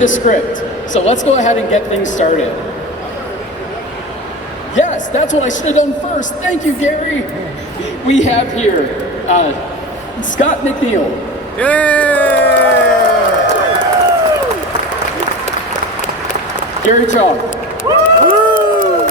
the script, so let's go ahead and get things started. Yes, that's what I should have done first. Thank you, Garry. We have here Scott McNeil. Yeah! Garry Chalk. Woo!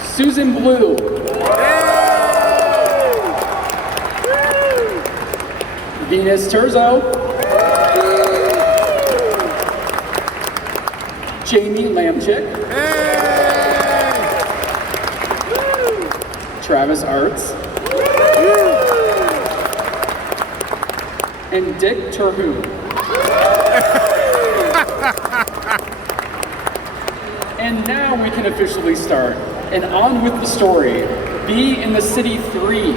Susan Blue. Venus Terzo. Jaime Lamchick. Travis Arts. And Dick Terhume. And now we can officially start. And on with the story. Be in the City 3.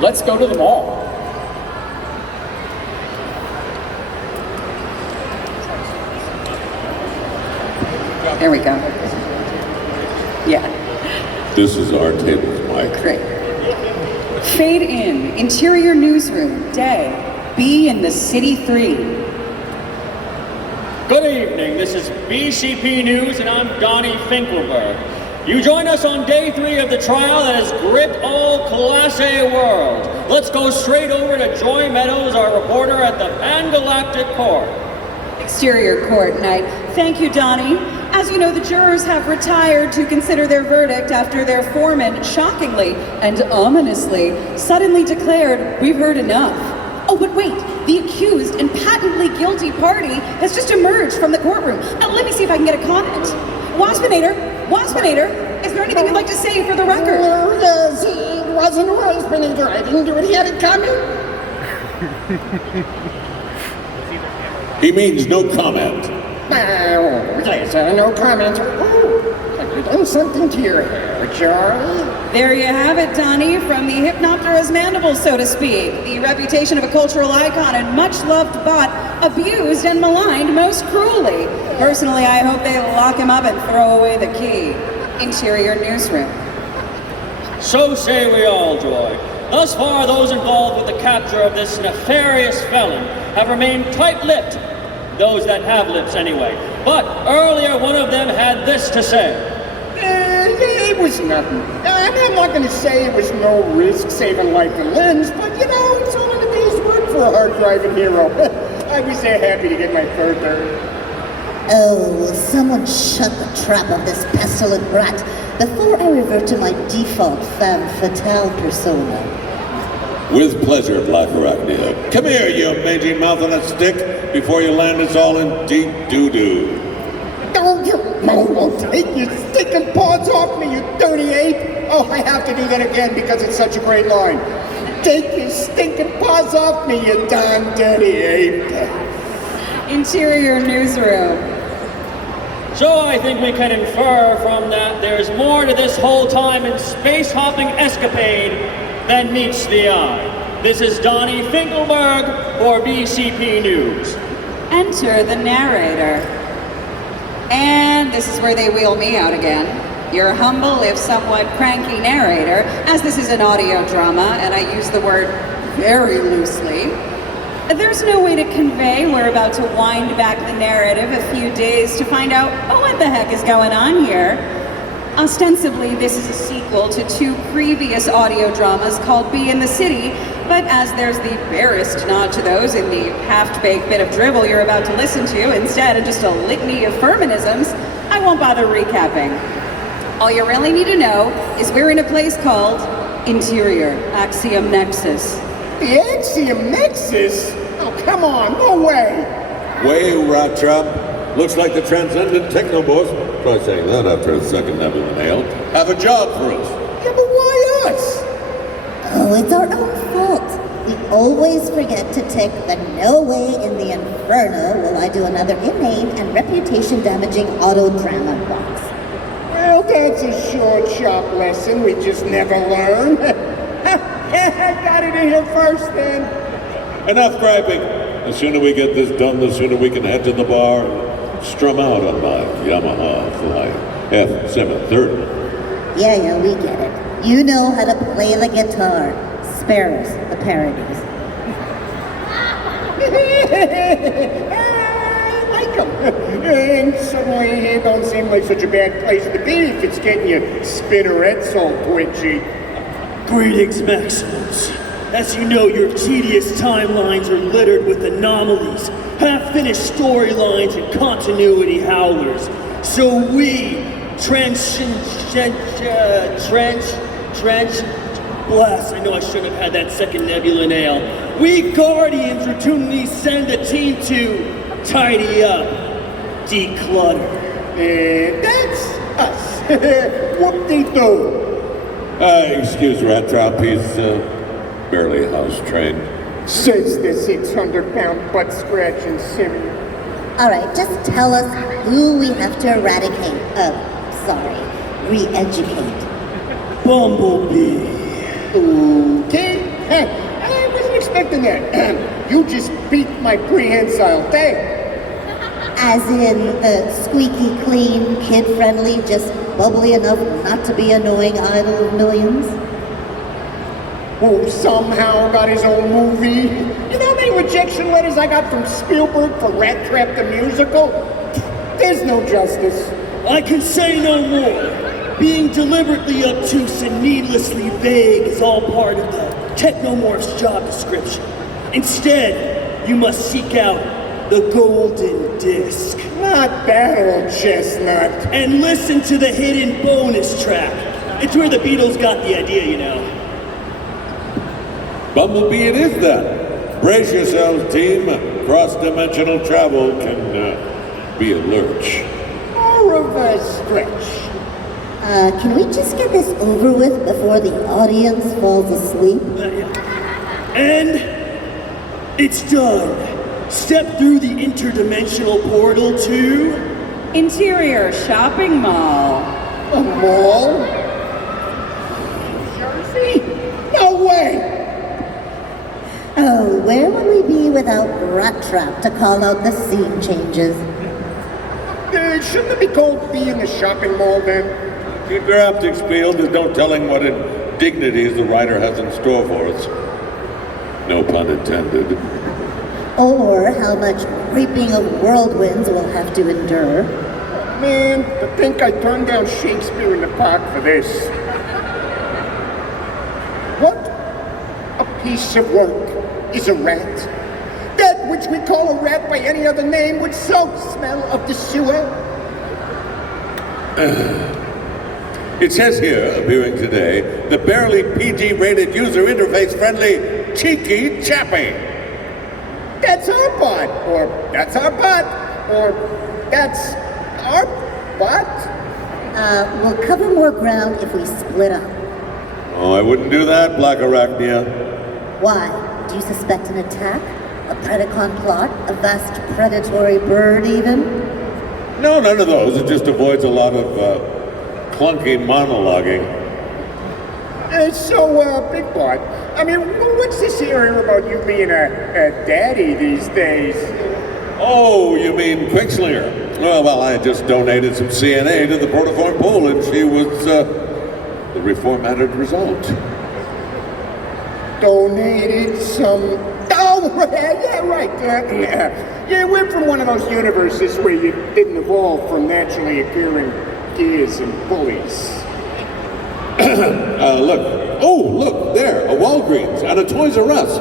Let's go to the mall. There we go. Yeah. This is our table, Mike. Great. Fade in. Interior newsroom. Day. Be in the City 3. Good evening. This is BCP News, and I'm Donnie Finkelberg. You join us on day 3 of the trial that has gripped all Class A world. Let's go straight over to Joy Meadows, our reporter at the Pan-Galactic Court. Exterior court night. Thank you, Donnie. As you know, the jurors have retired to consider their verdict after their foreman shockingly and ominously suddenly declared, "We've heard enough." Oh, but wait, the accused and patently guilty party has just emerged from the courtroom. Let me see if I can get a comment. Waspinator, is there anything you'd like to say for the record? Yes, it wasn't a Waspinator. I didn't do it. He had it coming. He means no comment. Oh, yes, no comment. Oh, have you done something to your hair, Charlie? There you have it, Donnie, from the Hypnoptera's mandible, so to speak. The reputation of a cultural icon and much-loved bot, abused and maligned most cruelly. Personally, I hope they lock him up and throw away the key. Interior newsroom. So say we all, Joy. Thus far, those involved with the capture of this nefarious felon have remained tight-lipped. Those that have lips, anyway. But earlier, one of them had this to say. It was nothing. I'm not going to say it was no risk saving life and limbs, but you know, it's only a day's work for a hard-driving hero. I was happy to get my fur dirty. Oh, will someone shut the trap of this pestilent brat before I revert to my default femme fatale persona? With pleasure, Black Arachnia. Come here, you mangy mouth on a stick, before you land us all in deep doo-doo. Don't you take your stinking paws off me, you dirty ape! Oh, I have to do that again because it's such a great line. Take your stinking paws off me, you darn dirty ape! Interior newsroom. So I think we can infer from that there's more to this whole time and space-hopping escapade than meets the eye. This is Donnie Finkelberg for BCP News. Enter the narrator. And this is where they wheel me out again. Your humble, if somewhat cranky narrator, as this is an audio drama, and I use the word very loosely. There's no way to convey we're about to wind back the narrative a few days to find out, oh, what the heck is going on here? Ostensibly, this is a sequel to 2 previous audio dramas called Be in the City, but as there's the barest nod to those in the half-baked bit of drivel you're about to listen to, instead of just a litany of Furmanisms, I won't bother recapping. All you really need to know is we're in a place called Interior Axiom Nexus. The Axiom Nexus? Oh, come on, no way! Way, rat trap. Looks like the transcendent technoboss, try saying that after a second nab of a nail, have a job for us. Yeah, but why us? Oh, it's our own fault. We always forget to tick the no way in the inferno will I do another inane and reputation-damaging auto drama box. Well, that's a short, sharp lesson we just never learn. I got it in here first, then. Enough griping. The sooner we get this done, the sooner we can head to the bar and strum out on my Yamaha Fly F730. Yeah, we get it. You know how to play the guitar. Spare us the parodies. I like him. And suddenly it don't seem like such a bad place to be if it's getting your spinnerets all twitchy. Greetings, Maximus. As you know, your tedious timelines are littered with anomalies, half-finished storylines, and continuity howlers. So we, blast, I know I shouldn't have had that second nebula nail. We Guardians routinely send a team to tidy up, declutter. That's us. Whoop-de-doo. Excuse Rat Trap, he's barely house-trained. Says the 600-pound butt-scratching Simeon. All right, just tell us who we have to eradicate. Re-educate. Bumblebee. Okay. I wasn't expecting that. You just beat my prehensile thing. As in the squeaky clean, kid-friendly, just bubbly enough not to be annoying idol of millions? Who somehow got his own movie. You know how many rejection letters I got from Spielberg for Rat Trap the Musical? There's no justice. I can say no more. Being deliberately obtuse and needlessly vague is all part of the Technomorph's job description. Instead, you must seek out the golden disc. Not that old chestnut. And listen to the hidden bonus track. It's where the Beatles got the idea, you know. Bumblebee it is then. Brace yourselves, team. Cross-dimensional travel can be a lurch. More of a stretch. Can we just get this over with before the audience falls asleep? And it's done. Step through the interdimensional portal to... Interior shopping mall. A mall? Jersey? No way! Oh, where would we be without Rat Trap to call out the scene changes? Shouldn't it be called being a shopping mall then? Keep your optics peeled. There's no telling what indignities the writer has in store for us. No pun intended. Or how much reaping of whirlwinds we'll have to endure. Man, to think I turned down Shakespeare in the Park for this. What a piece of work is a rat. That which we call a rat by any other name would so smell of the sewer. It says here, appearing today, the barely PG-rated user interface friendly Cheeky Chappie. That's our bot, or that's our bot, or that's our bot. We'll cover more ground if we split up. Oh, I wouldn't do that, Black Arachnia. Why? Do you suspect an attack? A Predacon plot? A vast predatory bird even? No, none of those. It just avoids a lot of clunky monologuing. Big Bot, I mean, what's this here about you being a daddy these days? Oh, you mean Quickslinger? Well, I just donated some CNA to the protoform pool, and she was the reformatted result. Donated some... Oh, yeah, right. Yeah, we're from one of those universes where you didn't evolve from naturally occurring gears and pulleys. Look, there, a Walgreens and a Toys R Us.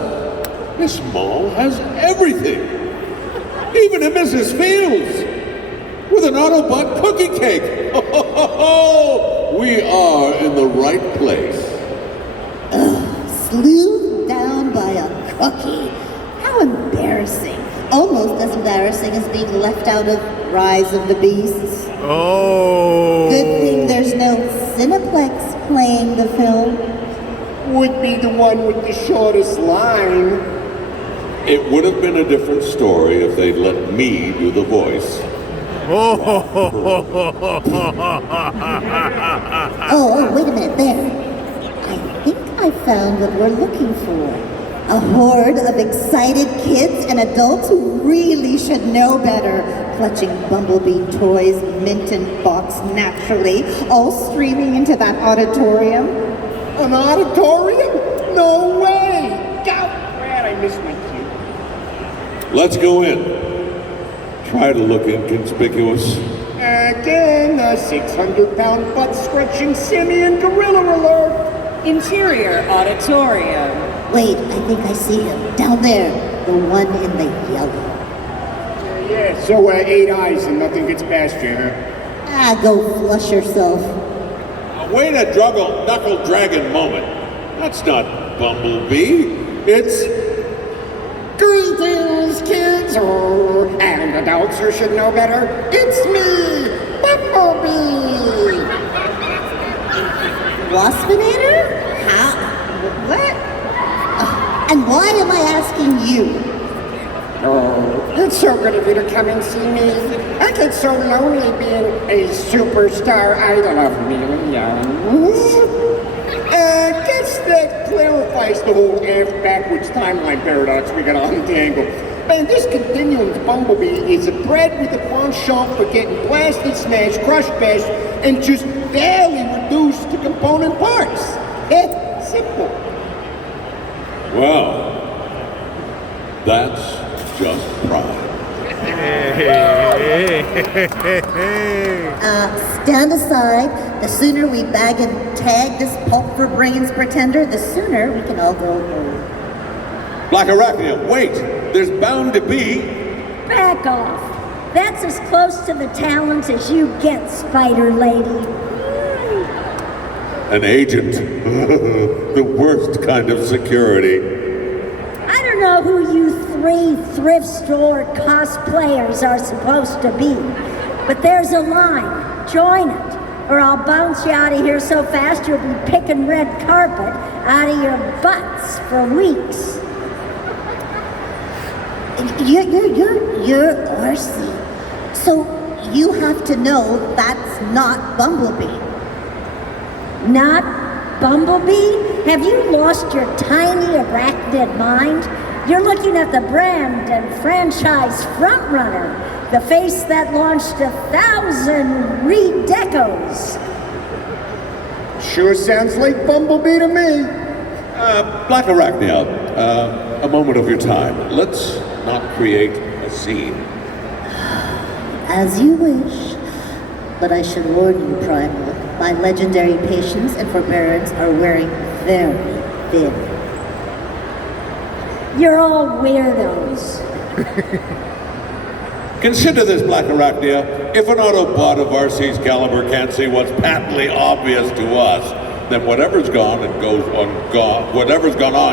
This mall has everything. Even a Mrs. Fields with an Autobot cookie cake. We are in the right place. Slewed down by a cookie. How embarrassing. Almost as embarrassing as being left out of Rise of the Beasts. Oh. Good thing there's no Cineplex playing the film. Would be the one with the shortest line. It would have been a different story if they'd let me do the voice. Oh, wait a minute, there. I think I found what we're looking for. A horde of excited kids and adults who really should know better, clutching Bumblebee toys, mint and box naturally, all streaming into that auditorium. An auditorium? No way! God, glad I missed my cue. Let's go in. Try to look inconspicuous. Again, a 600-pound butt-scratching simian gorilla alert. Interior auditorium. Wait, I think I see him. Down there. The one in the yellow. Yeah, so 8 eyes and nothing gets past you, huh? Ah, go flush yourself. Wait a knuckle dragon moment. That's not Bumblebee. It's... Greetings, kids, and adults who should know better. It's me, Bumblebee. Waspinator? How? What? And why am I asking you? Oh, it's so good of you to come and see me. I get so lonely being a superstar idol of millions. Guess that clarifies the whole backwards timeline paradox we gotta untangle. Man, this continuum's Bumblebee is a bred with a penchant for getting blasted, smashed, crushed, bashed, and just barely reduced to component parts. Simple. Well, that's just pride. Stand aside. The sooner we bag and tag this pulp for brains pretender, the sooner we can all go home. Black Arachnia, wait! There's bound to be... Back off. That's as close to the talent as you get, Spider Lady. an agent. The worst kind of security. I don't know who you 3 thrift store cosplayers are supposed to be, but there's a line. Join it, or I'll bounce you out of here so fast you'll be picking red carpet out of your butts for weeks. You're RC. So you have to know that's not Bumblebee. Not Bumblebee? Have you lost your tiny arachnid mind? You're looking at the brand and franchise frontrunner, the face that launched 1,000 redecos. Sure sounds like Bumblebee to me. Black Arachnia, a moment of your time. Let's not create a scene. As you wish. But I should warn you, Primal, my legendary patience and forbearance are wearing very thin. You're all weirdos. Consider this, Black Arachnia. If an Autobot of RC's caliber can't see what's patently obvious to us, then whatever's gone on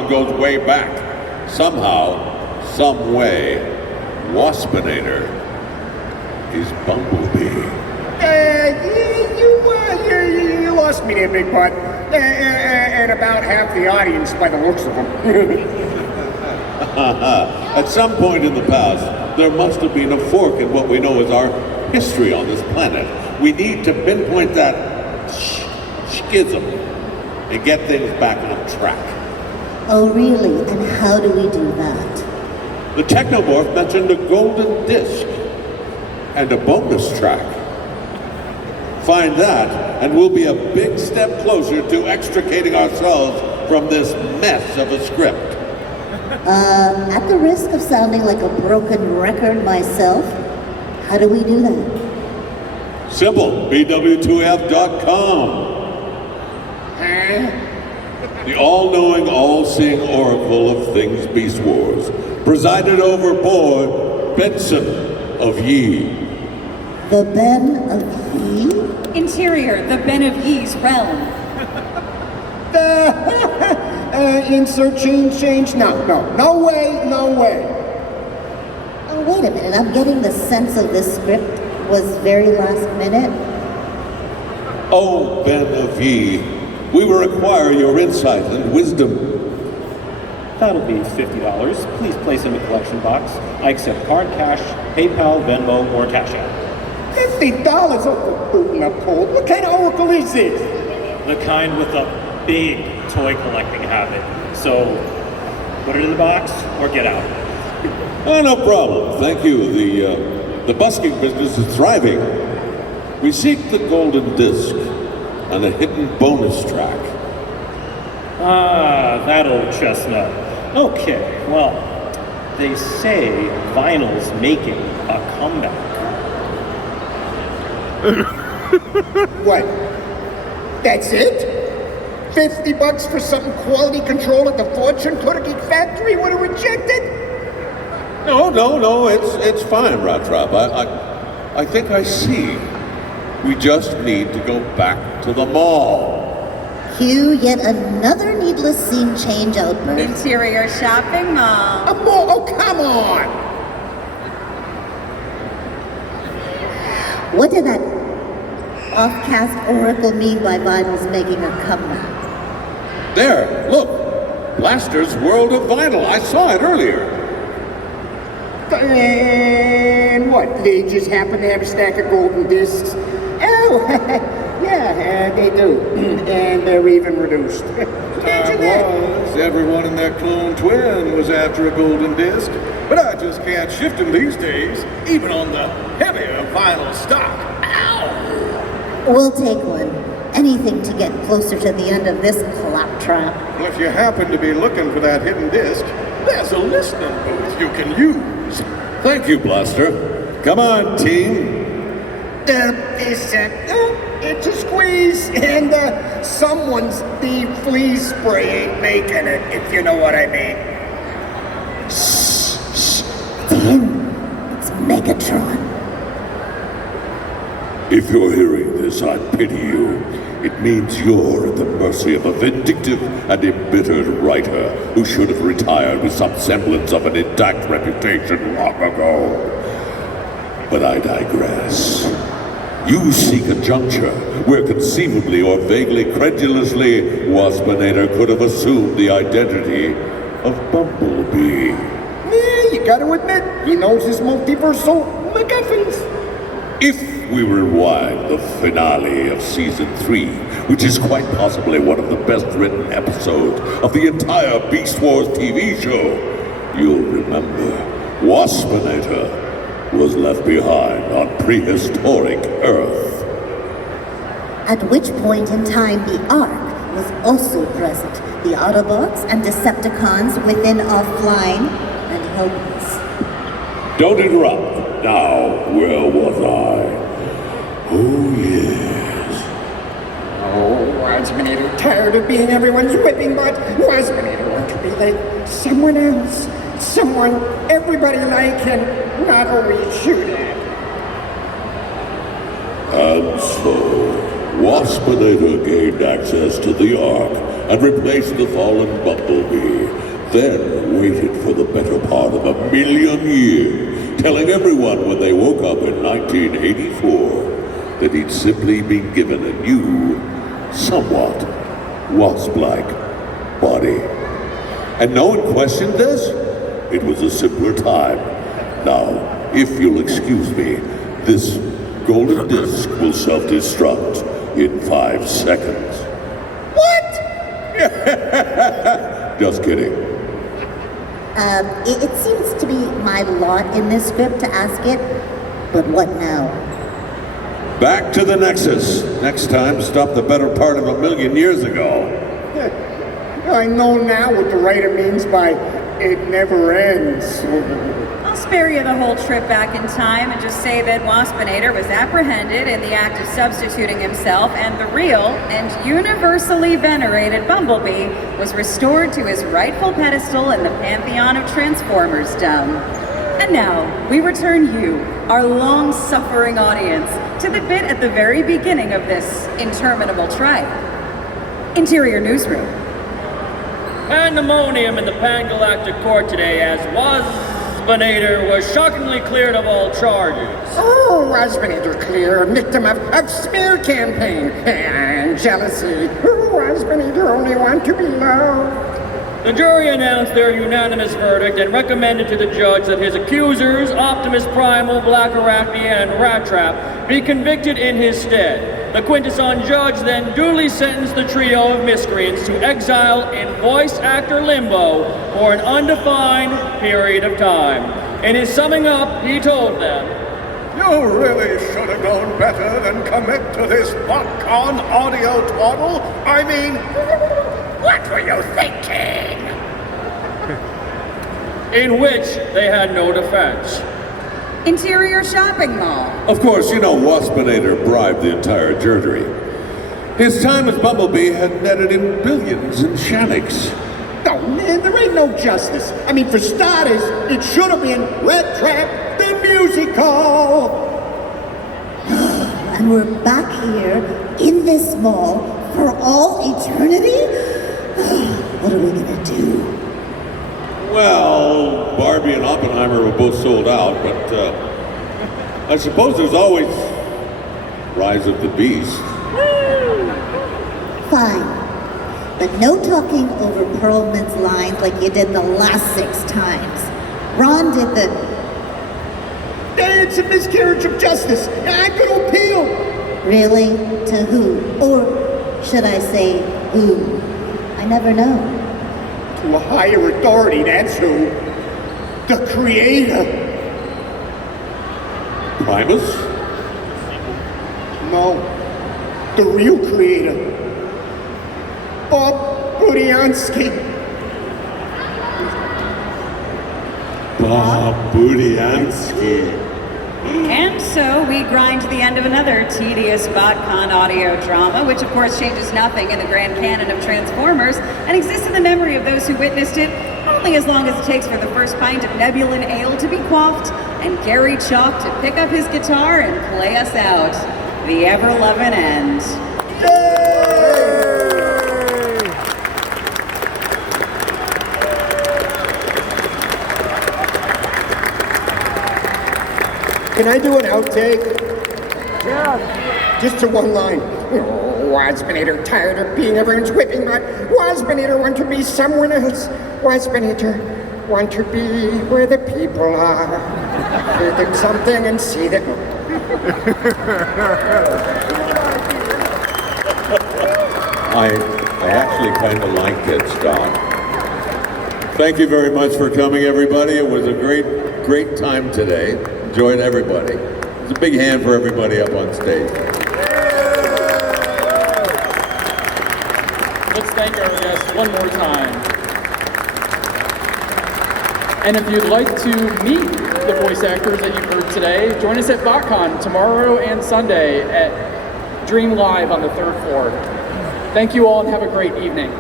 goes way back. Somehow, some way, Waspinator is Bumblebee. You lost me there, big butt. And about half the audience by the looks of them. At some point in the past, there must have been a fork in what we know as our history on this planet. We need to pinpoint that schism and get things back on track. Oh, really? And how do we do that? The Technomorph mentioned a golden disc and a bonus track. Find that, and we'll be a big step closer to extricating ourselves from this mess of a script. At the risk of sounding like a broken record myself, how do we do that? Simple, bw2f.com. The all-knowing, all-seeing oracle of things Beast Wars, presided over board Benson of Ye. The Ben of Ye? Interior, the Ben of Ye's realm. Insert change. No way. Oh, wait a minute. I'm getting the sense of this script was very last minute. Oh, Ben of Ye, we will require your insight and wisdom. That'll be $50. Please place in the collection box. I accept card, cash, PayPal, Venmo, or Cash App. $50 off the boot in the cold. What kind of oracle is this? The kind with a big toy collecting habit. So, put it in the box or get out. Oh, no problem. Thank you. The busking business is thriving. We seek the golden disc and a hidden bonus track. Ah, that old chestnut. Okay, well, They say vinyl's making a comeback. What? That's it? $50 for some quality control at the fortune cookie factory would have rejected? No, it's fine, Rattrap. I think I see. We just need to go back to the mall. Cue yet another needless scene change outburst. Interior shopping mall. A mall? Oh, come on! What did that off-cast oracle mean by Vinyl's making a comeback? There, look. Blaster's World of Vinyl. I saw it earlier. And what? They just happen to have a stack of golden discs? Oh, yeah, they do. And they're even reduced. Imagine that. Everyone in their clone twin was after a golden disc, but I just can't shift them these days, even on the heavier vinyl stock. Ow! We'll take one. Anything to get closer to the end of this claptrap. Well, if you happen to be looking for that hidden disc, there's a listening booth you can use. Thank you, Blaster. Come on, team. It's a squeeze, and the flea spray ain't making it, if you know what I mean. Shh. It's him. It's Megatron. If you're hearing this, I pity you. It means you're at the mercy of a vindictive and embittered writer who should have retired with some semblance of an intact reputation long ago. But I digress. You seek a juncture where conceivably or vaguely credulously Waspinator could have assumed the identity of Bumblebee. Yeah, you gotta admit, he knows his multiversal MacGuffins. If we rewind the finale of Season 3, which is quite possibly one of the best written episodes of the entire Beast Wars TV show, you'll remember Waspinator was left behind on prehistoric Earth. At which point in time the Ark was also present. The Autobots and Decepticons within offline and helpless. Don't interrupt. Now, where was I? Oh, yes. Oh, Waspinator, tired of being everyone's whipping butt. Waspinator wants to be like someone else. Someone everybody like and not always shoot at. And so, Waspinator gained access to the Ark and replaced the fallen Bumblebee, then waited for the better part of 1,000,000 years, telling everyone when they woke up in 1984 that he'd simply been given a new, somewhat wasp-like body. And no one questioned this? It was a simpler time. Now, if you'll excuse me, this golden disc will self-destruct in 5 seconds. What? Just kidding. It seems to be my lot in this script to ask it, but what now? Back to the Nexus. Next time, stop the better part of 1,000,000 years ago. I know now what the writer means by it never ends. I'll spare you the whole trip back in time and just say that Waspinator was apprehended in the act of substituting himself, and the real and universally venerated Bumblebee was restored to his rightful pedestal in the pantheon of Transformers-dom. And now, we return you, our long-suffering audience, to the bit at the very beginning of this interminable trial. Interior Newsroom. Pandemonium in the Pan-Galactic Court today as Waspinator was shockingly cleared of all charges. Oh, Waspinator clear, victim of smear campaign and jealousy. Waspinator only want to be loved. The jury announced their unanimous verdict and recommended to the judge that his accusers, RodimusPrimal, Black Arachne, and Rattrap, be convicted in his stead. The Quintesson judge then duly sentenced the trio of miscreants to exile in voice actor limbo for an undefined period of time. In his summing up, he told them, You really should have known better than commit to this Botcon audio twaddle. I mean, what were you thinking? in which they had no defense. Interior shopping mall. Of course, you know Waspinator bribed the entire jury. His time as Bumblebee had netted him billions in shaniks. Oh man, there ain't no justice. I mean, for starters, it should have been Red Trap, the musical. And we're back here in this mall for all eternity? What are we gonna do? Well, Barbie and Oppenheimer were both sold out, but I suppose there's always Rise of the Beast. Fine. But no talking over Perlman's lines like you did the last 6 times. Ron did the... It's a miscarriage of justice. I could appeal. Really? To who? Or should I say who? I never know. To a higher authority, that's who. The creator. Primus? No. The real creator. Bob Budiansky. Bob Budiansky. And so we grind to the end of another tedious Botcon audio drama, which of course changes nothing in the grand canon of Transformers and exists in the memory of those who witnessed it only as long as it takes for the first pint of Nebulan Ale to be quaffed and Garry Chalk to pick up his guitar and play us out. The ever-loving end. Can I do an outtake? Yeah. Just to one line. Oh, Waspinator tired of being everyone's whipping butt. Waspinator want to be someone else. Waspinator want to be where the people are. Hear them something and see them. I actually kind of liked it, Scott. Thank you very much for coming, everybody. It was a great time today. Enjoyed everybody. It's a big hand for everybody up on stage. Let's thank our guests one more time. And if you'd like to meet the voice actors that you've heard today, join us at Botcon tomorrow and Sunday at Dream Live on the 3rd floor. Thank you all and have a great evening.